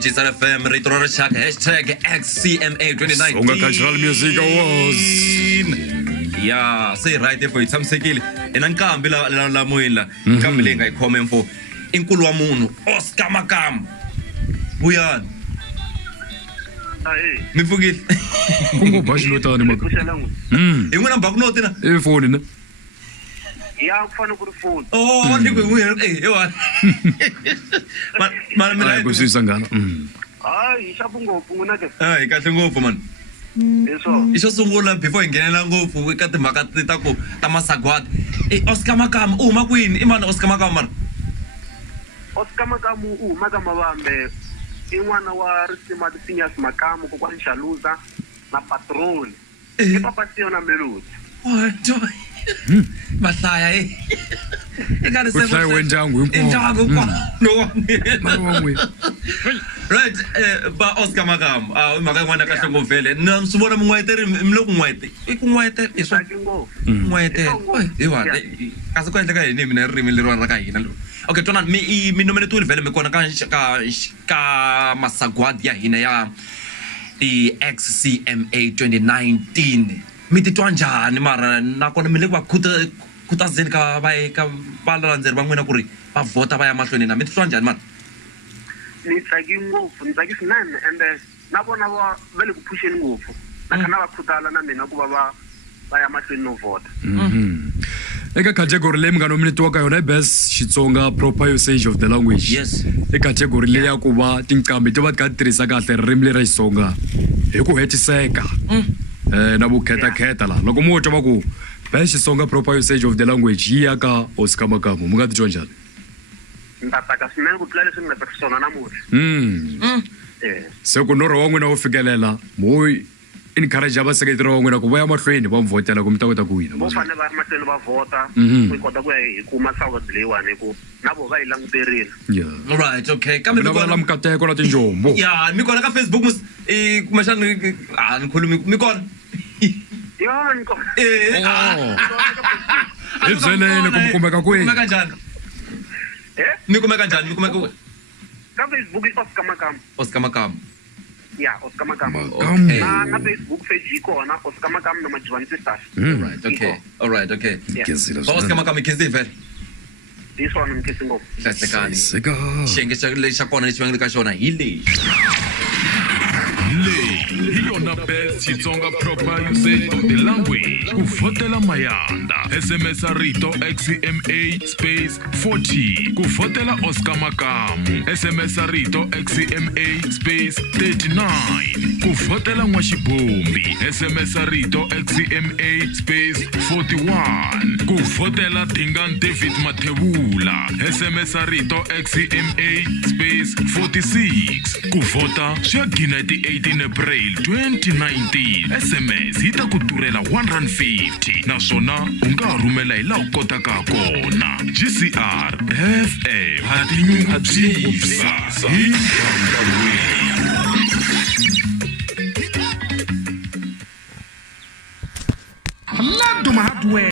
GCR FM Retro Rashak #XCMA2019 Songa Cultural Music Awards. Yeah, say right there for itsamsekile enankambi la moyela nkambi lenga ikhome mfo inkulu wa munhu Oscar Makamu buyani Hayi mifukile Ungubhashi lotani maka ingona mbakunoti na efoni na ya kufana kuri phone oh ndikwe nguye ewa hayi kusisa ngana hayi ishabungopfu ngunake hayi kahle ngopfu man eso isho sungula before ingenela ngopfu ka timhaka ta ku ta masagwadi Oscar Makamu uma kwini imani Oscar Makamu man Oscar Makamu Makamu bambe in'wana wa risima Seniors Makamu ko kwa Nshaluza na Patrol papa siona Melody what mahlaya ingane kuhlaya wenjangu injangu kwa no mawangwe right ba Oscar Makamu imhaka ngwana kahle ngovele namsibona mngwayete mloku ngwayete ikungwayete iso ngwayete yiwa kasi kwendle ka yini mina ririmi leri ra ka hina lo okay tona mi nominate vele mi kona ka masagwadi ya hina ya XCMA 2019 mi titwa njhani mara nakona mi le ku va khutazeni ka valandzeri va n'wina ku ri va vhota va ya mahlweni na mi titwa njhani mara ni tsaki ngopfu ni tsaki swinene and na vona va le ku phusheni ngopfu na kana va khutala na mina ku va ya mahlweni no vota eka category leyi mi nga nominatiwa ka yona best Xitsonga proper usage of the language yes category leyi ya ku va tinqambi ti va ti kha ti tirhisa kahle ririmi leri ra Xitsonga hi ku hetiseka na vukhetakheta la loko mu twa va ku best Xitsonga proper usage of the language yi ya ka Oscar Makamu mu nga ti twa njhani ntataka swinene ku tlula leswi ni nga ta swona namuntlha se ku norho wa n'wina wo fikelela mo encourage vaseketeri va n'wina ku va ya mahlweni va mvotela ku mi ta kota ku wina vo fanele va ri mahlweni va vota ku kota ku ya hi kuma sawadi leyiwani hi ku na vo va yi languterile alright okay kambe mi kona mukateko na tinjombo ya mi kona ka Facebook kumashana ni khulumi mi kona yo ni kona hi byeleni ku kumeka kwihi kumeka njhani mi kumeka njhani mi kumeka ka Facebook i Oscar Makamu ya Oscar Makamu na Facebook page yi kona Oscar Makamu na Majivani Sisters alright okay Oscar Makamu kizile vele this one mkisi ngopfu hlasekani xiyenge xa kona lexi va nga le ka xona hi lexi hi yona best Xitsonga proper usage of the language ku votela mayanda SMS rito XCMA space 40 ku votela Oscar Makamu SMS rito XCMA space 39 ku votela N'waxibombi SMS rito XCMA space 41 ku votela Dingan David Mathebula SMS rito XCMA space 46 ku vota Shagina 18 April 2019 SMS hita ku durela R150 naswona u nga rhumela hi laha u kotaka kona GCR FM hatinyungubyisa hi Hamnadu mahadwe